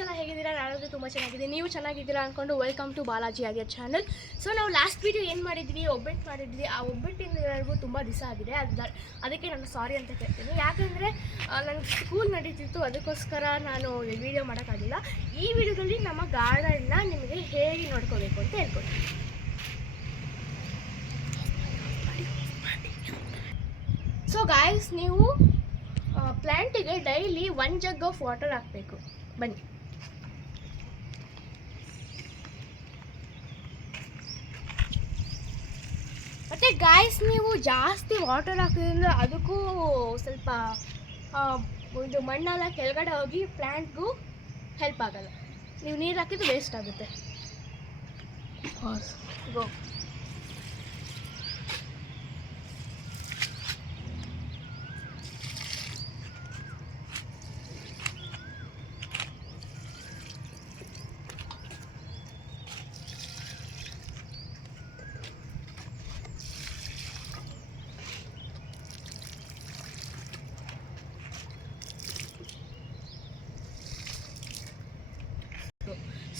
Guys ಎಲ್ಲ ಹೇಗಿದ್ದೀರಾ? ನಾನಂತೂ ತುಂಬ ಚೆನ್ನಾಗಿದ್ದೀನಿ, ನೀವು ಚೆನ್ನಾಗಿದ್ದೀರಾ ಅಂದ್ಕೊಂಡು welcome to Balaji Arya channel. So ನಾವು ಲಾಸ್ಟ್ ವೀಡಿಯೋ ಏನು ಮಾಡಿದ್ವಿ, ಒಬ್ಬಟ್ಟು ಮಾಡಿದ್ವಿ. ಆ ಒಬ್ಬಟ್ಟಿಂದವರೆಗೂ ತುಂಬ ದಿವಸ ಆಗಿದೆ. ಅದಕ್ಕೆ ನಾನು ಸಾರಿ ಅಂತ ಕೇಳ್ತೀನಿ. ಯಾಕಂದರೆ ನನಗೆ ಸ್ಕೂಲ್ ನಡೀತಿತ್ತು, ಅದಕ್ಕೋಸ್ಕರ ನಾನು ವೀಡಿಯೋ ಮಾಡೋಕ್ಕಾಗಿಲ್ಲ. ಈ ವಿಡಿಯೋದಲ್ಲಿ ನಮ್ಮ ಗಾರ್ಡನ್ನ ನಿಮಗೆ ಹೇಗೆ ನೋಡ್ಕೋಬೇಕು ಅಂತ ಹೇಳ್ಕೊಡ್ತೀನಿ. ಸೊ ಗಾಯ್ಸ್, ನೀವು ಪ್ಲ್ಯಾಂಟಿಗೆ ಡೈಲಿ 1 ಜಗ್ ಆಫ್ ವಾಟರ್ ಹಾಕಬೇಕು. ಬನ್ನಿ. ಮತ್ತು ಗಾಯ್ಸ್, ನೀವು ಜಾಸ್ತಿ ವಾಟರ್ ಹಾಕೋದ್ರಿಂದ ಅದಕ್ಕೂ ಸ್ವಲ್ಪ ಇದು ಮಣ್ಣೆಲ್ಲ ಕೆಳಗಡೆ ಹೋಗಿ ಪ್ಲ್ಯಾಂಟ್ಗೂ ಹೆಲ್ಪ್ ಆಗಲ್ಲ. ನೀವು ನೀರು ಹಾಕಿದ್ದು ವೇಸ್ಟ್ ಆಗುತ್ತೆ. ಗೋ.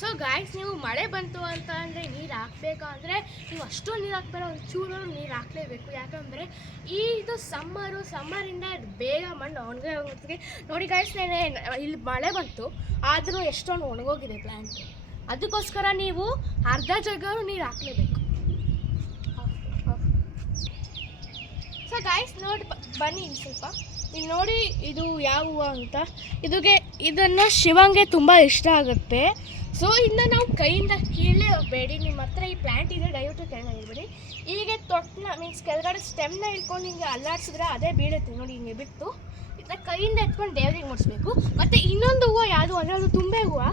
ಸೊ ಗಾಯ್ಸ್, ನೀವು ಮಳೆ ಬಂತು ಅಂತ ಅಂದರೆ ನೀರು ಹಾಕಬೇಕಂದ್ರೆ ನೀವು ಅಷ್ಟೊಂದು ನೀರು ಹಾಕ್ಬೇಡ, ಒಂದು ಚೂರು ನೀರು ಹಾಕಲೇಬೇಕು. ಯಾಕಂದರೆ ಇದು ಸಮ್ಮರಿಂದ ಬೇಗ ಮಣ್ಣು ಒಣಗಿ ಹೋಗುತ್ತೆ. ನೋಡಿ ಗಾಯ್ಸ್, ಇಲ್ಲಿ ಮಳೆ ಬಂತು ಆದರೂ ಎಷ್ಟೊಂದು ಒಣಗೋಗಿದೆ ಪ್ಲ್ಯಾಂಟ್. ಅದಕ್ಕೋಸ್ಕರ ನೀವು ಅರ್ಧ ಜಗ್ಗಾರು ನೀರು ಹಾಕಲೇಬೇಕು. ಸೊ ಗಾಯ್ಸ್, ನೋಡಿ ಬನ್ನಿ ಇಲ್ಲಿ ಸ್ವಲ್ಪ. ನೀವು ನೋಡಿ ಇದು ಯಾವ ಹೂವು ಅಂತ. ಇದನ್ನು ಶಿವಂಗೆ ತುಂಬ ಇಷ್ಟ ಆಗುತ್ತೆ. ಸೊ ಇದನ್ನ ನಾವು ಕೈಯಿಂದ ಕೀಳಲೇಬೇಡಿ. ನಿಮ್ಮ ಹತ್ರ ಈ ಪ್ಲ್ಯಾಂಟ್ ಇದೆ, ದಯವಿಟ್ಟು ಕೆಳಗೆ ಇಡಬೇಡಿ. ಹೀಗೆ ತೊಟ್ಟನ ಮೀನ್ಸ್ ಕೆಳಗಡೆ ಸ್ಟೆಮ್ನ ಇಟ್ಕೊಂಡು ಹಿಂಗೆ ಅಲ್ಲಾಡಿಸಿದ್ರೆ ಅದೇ ಬೀಳುತ್ತೆ. ನೋಡಿ ಹಿಂಗೆ ಬಿಟ್ಟು ಇದನ್ನ ಕೈಯಿಂದ ಎತ್ಕೊಂಡು ದೇವ್ರಿಗೆ ಮುಡಿಸ್ಬೇಕು. ಮತ್ತು ಇನ್ನೊಂದು ಹೂವು ಯಾವುದು ಅಂದರೆ ಅದು ತುಂಬೆ ಹೂವು.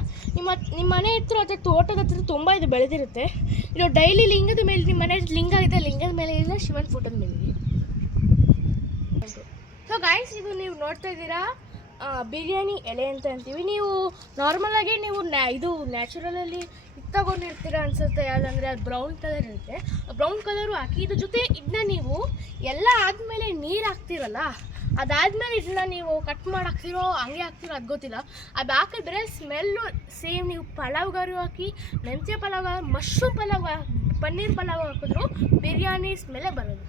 ನಿಮ್ಮ ಮನೆ ಹತ್ರ ಅಥವಾ ತೋಟದ ಹತ್ರ ತುಂಬ ಇದು ಬೆಳೆದಿರುತ್ತೆ. ಇದು ಡೈಲಿ ಲಿಂಗದ ಮೇಲೆ, ನಿಮ್ಮ ಮನೆ ಲಿಂಗ ಇದೆ, ಲಿಂಗದ ಮೇಲೆ ಇಲ್ಲ, ಶಿವನ ಫೋಟೋದ ಮೇಲೆ ಇದೆ. ಸೊ ಗಾಯ್ಸ್, ಇದು ನೀವು ನೋಡ್ತಾ ಇದ್ದೀರಾ ಬಿರಿಯಾನಿ ಎಲೆ ಅಂತ ಅಂತೀವಿ. ನೀವು ನಾರ್ಮಲಾಗಿ ನೀವು ಇದು ನ್ಯಾಚುರಲಲ್ಲಿ ತಗೊಂಡಿರ್ತೀರ ಅನಿಸುತ್ತೆ. ಯಾವುದಂದರೆ ಅದು ಬ್ರೌನ್ ಕಲರ್ ಇರುತ್ತೆ. ಬ್ರೌನ್ ಕಲರು ಹಾಕಿ ಇದ್ರ ಜೊತೆ ಇದನ್ನ ನೀವು ಎಲ್ಲ ಆದಮೇಲೆ ನೀರು ಹಾಕ್ತಿರಲ್ಲ, ಅದಾದಮೇಲೆ ಇದನ್ನ ನೀವು ಕಟ್ ಮಾಡಿ ಹಾಕ್ತಿರೋ ಹಂಗೆ ಹಾಕ್ತಿರೋ ಅದು ಗೊತ್ತಿಲ್ಲ. ಅದು ಹಾಕಿದ್ರೆ ಸ್ಮೆಲ್ಲು ಸೇಮ್ ನೀವು ಪಲಾವ್ಗಾರು ಹಾಕಿ, ಮೆಂತ್ಯ ಪಲಾವ್, ಮಶ್ರೂಮ್ ಪಲಾವ್, ಪನ್ನೀರ್ ಪಲಾವ್ ಹಾಕಿದ್ರು ಬಿರಿಯಾನಿ ಸ್ಮೆಲ್ಲೇ ಬರೋದು.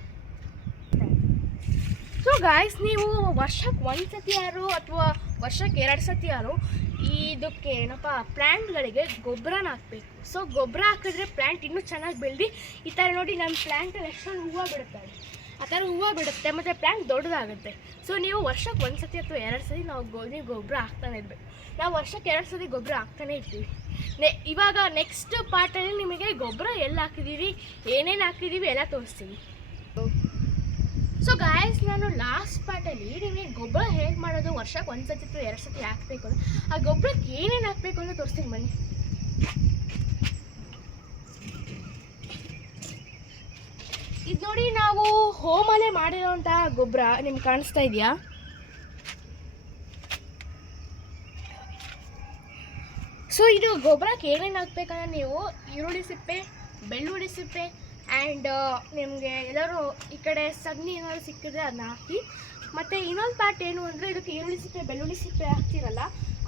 ಸೊ ಗಾಯ್ಸ್, ನೀವು ವರ್ಷಕ್ಕೆ 1 ಸತಿ ಯಾರು ಅಥವಾ ವರ್ಷಕ್ಕೆ 2 ಸತಿ ಯಾರು ಇದಕ್ಕೆ ಏನಪ್ಪ ಪ್ಲ್ಯಾಂಟ್ಗಳಿಗೆ ಗೊಬ್ಬರನ ಹಾಕಬೇಕು. ಸೊ ಗೊಬ್ಬರ ಹಾಕಿದ್ರೆ ಪ್ಲ್ಯಾಂಟ್ ಇನ್ನೂ ಚೆನ್ನಾಗಿ ಬೆಳೆದು ಈ ಥರ ನೋಡಿ ನಮ್ಮ ಪ್ಲ್ಯಾಂಟಲ್ಲಿ ಎಷ್ಟೊಂದು ಹೂವು ಬಿಡುತ್ತೆ. ಆ ಥರ ಹೂವು ಬಿಡುತ್ತೆ ಮತ್ತು ಪ್ಲ್ಯಾಂಟ್ ದೊಡ್ಡದಾಗುತ್ತೆ. ಸೊ ನೀವು ವರ್ಷಕ್ಕೆ 1 ಸತಿ ಅಥವಾ 2 ಸತಿ ನಾವು ಗೊಬ್ಬರ ಹಾಕ್ತಾನೆ ಇರಬೇಕು. ನಾವು ವರ್ಷಕ್ಕೆ 2 ಸತಿ ಗೊಬ್ಬರ ಹಾಕ್ತಾನೆ ಇರ್ತೀವಿ. ಇವಾಗ ನೆಕ್ಸ್ಟ್ ಪಾರ್ಟಲ್ಲಿ ನಿಮಗೆ ಗೊಬ್ಬರ ಎಲ್ಲಿ ಹಾಕಿದ್ದೀವಿ, ಏನೇನು ಹಾಕಿದ್ದೀವಿ ಎಲ್ಲ ತೋರಿಸ್ತೀವಿ. ಸೊ ಗಾಯ್ಸ್, ನಾನು ಲಾಸ್ಟ್ ಪಾರ್ಟಲ್ಲಿ ನಿಮಗೆ ಗೊಬ್ಬರ ಹೇಗೆ ಮಾಡೋದು, ವರ್ಷಕ್ಕೆ 1 ಸತಿ ಅಥವಾ 2 ಸತಿ ಹಾಕಬೇಕು ಅಂದರೆ ಆ ಗೊಬ್ಬರಕ್ಕೆ ಏನೇನು ಹಾಕಬೇಕು ಅಂತ ತೋರಿಸ್ತೀನಿ ಬನ್ನಿ. ಇದು ನೋಡಿ, ನಾವು ಹೋಮಲ್ಲೇ ಮಾಡಿರೋಂತಹ ಗೊಬ್ಬರ ನಿಮ್ಗೆ ಕಾಣಿಸ್ತಾ ಇದೆಯಾ? ಸೊ ಇದು ಗೊಬ್ಬರಕ್ಕೆ ಏನೇನು ಹಾಕ್ಬೇಕಂದ್ರೆ ನೀವು ಈರುಳ್ಳಿ ಸಿಪ್ಪೆ, ಬೆಳ್ಳುಳ್ಳಿ ಸಿಪ್ಪೆ ಆ್ಯಂಡ್ ನಿಮಗೆ ಎಲ್ಲರೂ ಈ ಕಡೆ ಸಗಣಿ ಏನಾದ್ರು ಸಿಕ್ಕಿದ್ರೆ ಅದನ್ನ ಹಾಕಿ. ಮತ್ತು ಇನ್ನೊಂದು ಪಾರ್ಟ್ ಏನು ಅಂದರೆ ಇದಕ್ಕೆ ಈರುಳ್ಳಿ ಸಿಪ್ಪೆ, ಬೆಳ್ಳುಳ್ಳಿ ಸಿಪ್ಪೆ ಹಾಕ್ತಿರಲ್ಲ,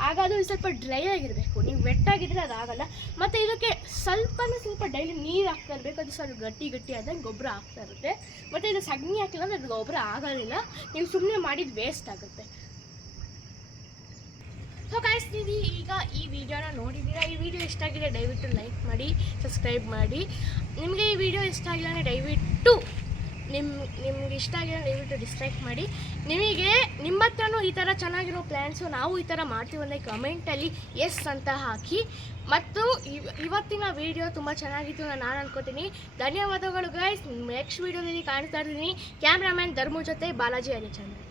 ಆಗ ಅದು ಸ್ವಲ್ಪ ಡ್ರೈ ಆಗಿರಬೇಕು. ನೀವು ವೆಟ್ಟಾಗಿದ್ದರೆ ಅದಾಗಲ್ಲ. ಮತ್ತು ಇದಕ್ಕೆ ಸ್ವಲ್ಪ ಡೈಲಿ ನೀರು ಹಾಕ್ತಾ ಇರಬೇಕು. ಅದು ಸ್ವಲ್ಪ ಗಟ್ಟಿ ಆದಂಗೆ ಗೊಬ್ಬರ ಆಗ್ತಾ ಇರುತ್ತೆ. ಮತ್ತು ಇದು ಸಗಣಿ ಹಾಕಿಲ್ಲ ಅಂದರೆ ಅದು ಗೊಬ್ಬರ ಆಗೋದಿಲ್ಲ. ನೀವು ಸುಮ್ಮನೆ ಮಾಡಿದ್ದು ವೇಸ್ಟ್ ಆಗುತ್ತೆ. ಸೊ ಗಾಯ್ಸ್, ನೀವು ಈಗ ಈ ವಿಡಿಯೋನ ನೋಡಿದ್ದೀರಾ. ಈ ವಿಡಿಯೋ ಇಷ್ಟ ಆಗಿದೆ ದಯವಿಟ್ಟು ಲೈಕ್ ಮಾಡಿ, ಸಬ್ಸ್ಕ್ರೈಬ್ ಮಾಡಿ. ನಿಮಗೆ ಈ ವಿಡಿಯೋ ಇಷ್ಟ ಆಗಿಲ್ಲ ಅಂದರೆ ದಯವಿಟ್ಟು ನಿಮ್ಗೆ ಇಷ್ಟ ಆಗಿಲ್ಲ ದಯವಿಟ್ಟು ಡಿಸ್ಲೈಕ್ ಮಾಡಿ. ನಿಮಗೆ ನಿಮ್ಮ ಹತ್ರನೂ ಈ ಥರ ಚೆನ್ನಾಗಿರೋ ಪ್ಲ್ಯಾನ್ಸು ನಾವು ಈ ಥರ ಮಾಡ್ತೀವಿ ಅಂದರೆ ಕಮೆಂಟಲ್ಲಿ ಎಸ್ ಅಂತ ಹಾಕಿ. ಮತ್ತು ಇವತ್ತಿನ ವಿಡಿಯೋ ತುಂಬ ಚೆನ್ನಾಗಿತ್ತು ನಾನು ಅನ್ಕೋತೀನಿ. ಧನ್ಯವಾದಗಳು ಗೈಸ್. ನೆಕ್ಸ್ಟ್ ವಿಡಿಯೋದಲ್ಲಿ ಕಾಣ್ತಾ ಇರ್ತೀನಿ. ಕ್ಯಾಮ್ರಾಮ್ಯಾನ್ ಧರ್ಮು ಜೊತೆ ಬಾಲಾಜಿ ಆರ್ಯ ಚಾನಲ್.